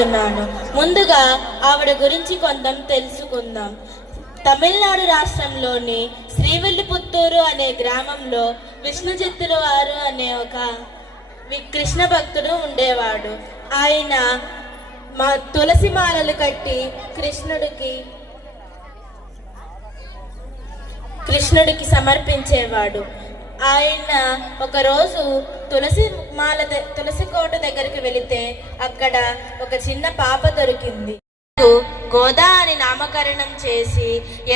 పాడబోతున్నాను. ముందుగా ఆవిడ గురించి కొంచెం తెలుసుకుందాం. తమిళనాడు రాష్ట్రంలోని శ్రీవిల్లిపుత్తూరు అనే గ్రామంలో విష్ణు చిత్తుల వారు అనే ఒక కృష్ణ భక్తుడు ఉండేవాడు. ఆయన తులసి మాలలు కట్టి కృష్ణుడికి సమర్పించేవాడు. ఆయన ఒకరోజు తులసి కోట దగ్గరికి వెళితే అక్కడ ఒక చిన్న పాప దొరికింది. గోదా అని నామకరణం చేసి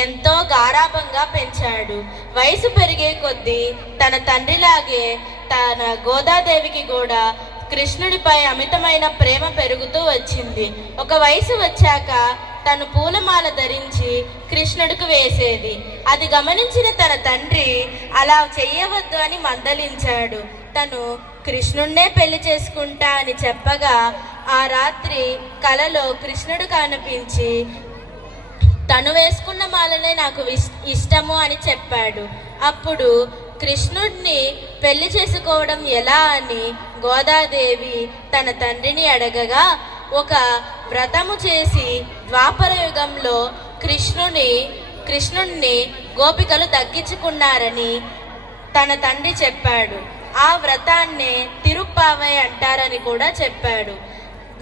ఎంతో గారాభంగా పెంచాడు. వయసు పెరిగే కొద్దీ తన తండ్రిలాగే తన గోదాదేవికి కూడా కృష్ణుడిపై అమితమైన ప్రేమ పెరుగుతూ వచ్చింది. ఒక వయసు వచ్చాక తను పూలమాల ధరించి కృష్ణుడికి వేసేది. అది గమనించిన తన తండ్రి అలా చెయ్యవద్దు అని మందలించాడు. తను కృష్ణుడినే పెళ్లి చేసుకుంటా అని చెప్పగా ఆ రాత్రి కలలో కృష్ణుడు కనిపించి తను వేసుకున్న మాలనే నాకు ఇష్టము అని చెప్పాడు. అప్పుడు కృష్ణుడిని పెళ్లి చేసుకోవడం ఎలా అని గోదాదేవి తన తండ్రిని అడగగా ఒక వ్రతము చేసి ద్వాపర యుగంలో కృష్ణుడిని గోపికలు దక్కించుకున్నారని తన తండ్రి చెప్పాడు. ఆ వ్రతాన్నే తిరుప్పావై అంటారని కూడా చెప్పాడు.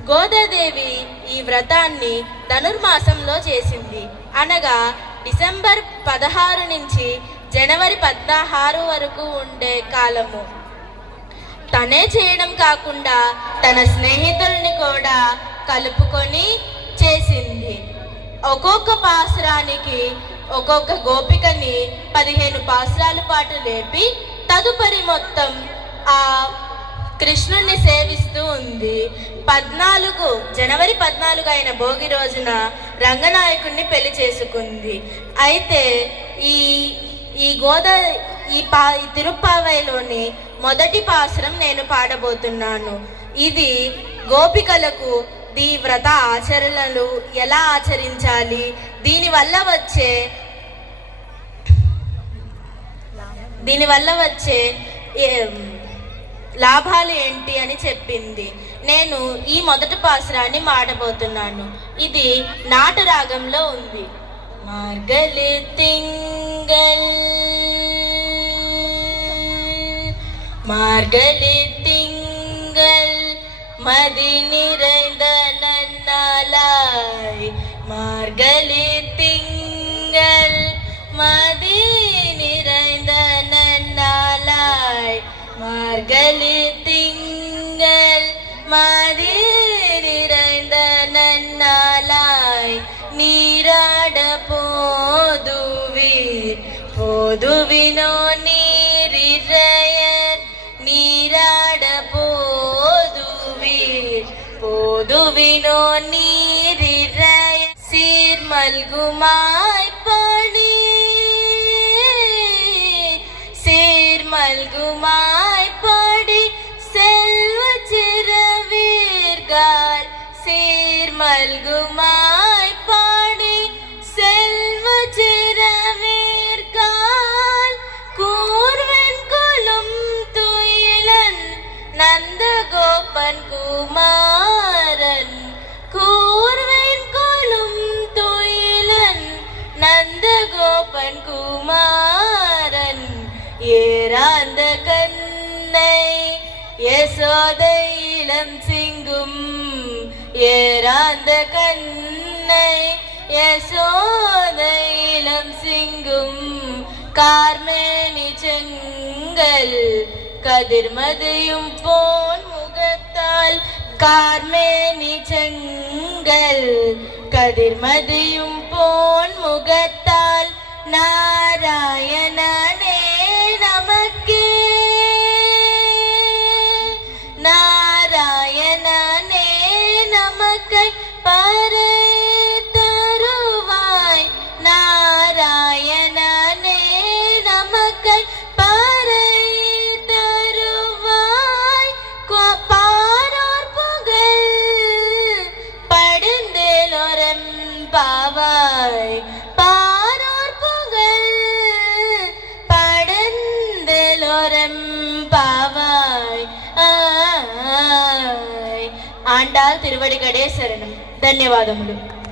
గోదాదేవి ఈ వ్రతాన్ని ధనుర్మాసంలో చేసింది. అనగా డిసెంబర్ 16 నుంచి జనవరి 16 వరకు ఉండే కాలము. తనే చేయడం కాకుండా తన స్నేహితుల్ని కూడా కలుపుకొని చేసింది. ఒక్కొక్క పాసురానికి ఒక్కొక్క గోపికని 15 పాసురాల పాటు లేపి తదుపరి మొత్తం ఆ కృష్ణుణ్ణి సేవిస్తూ ఉంది. జనవరి 14 అయిన భోగి రోజున రంగనాయకుణ్ణి పెళ్లి చేసుకుంది. అయితే ఈ తిరుప్పావైలోని మొదటి పాసురం నేను పాడబోతున్నాను. ఇది గోపికలకు ఈ వ్రత ఆచరణలు ఎలా ఆచరించాలి, దీనివల్ల వచ్చే లాభాలు ఏంటి అని చెప్పింది. నేను ఈ మొదటి పాసురాన్ని మాడబోతున్నాను. ఇది నాటు రాగంలో ఉంది. మార్గలి తింగల్ மதி நிறைந்த நன்னாளாய் மார்கழி திங்கள் மதி நிறைந்த நன்னாளாய் மார்கழி திங்கள் மதி நிறைந்த நன்னாளாய் நீராட போதுவினோ நீரிழையர் நீராட போதுவினோ நீரிழைய சீர்மல்குமாய் பாடி செல்வ சிறவீர்கால் சீர்மல்குமாய் பாடி செல்வ சிறவீர்கால் கூர்வன் கொலும் துயிலன் நந்தகோபன் குமாரன் கூர்வன் கொலும் துயிலன் நந்தகோபன் குமாரன் ஏராந்த கண்ணை யசோதை இளம் சிங்கும் ஏராந்த கண்ணை யசோதை இளம் சிங்கும் கார்மேனி செங்கல் கதிர்மதியும் போன் முகத்தால் கார்மேனி செங்கல் கதிர்மதியும் போன் முகத்தால் நாராயணனே நமக்கே நாராயணனே நமக்கை பறை தருவாய் நாராயணனே நமக்கை பறை தருவாய் பாரோர் புகழ் படுந்தேலோரம் பாவாய் பாரோர் புகழ் படுந்தேலோரம் பாவாய் ஆண்டாள் திருவ తిరువడిగడే శరణం. ధన్యవాదములు.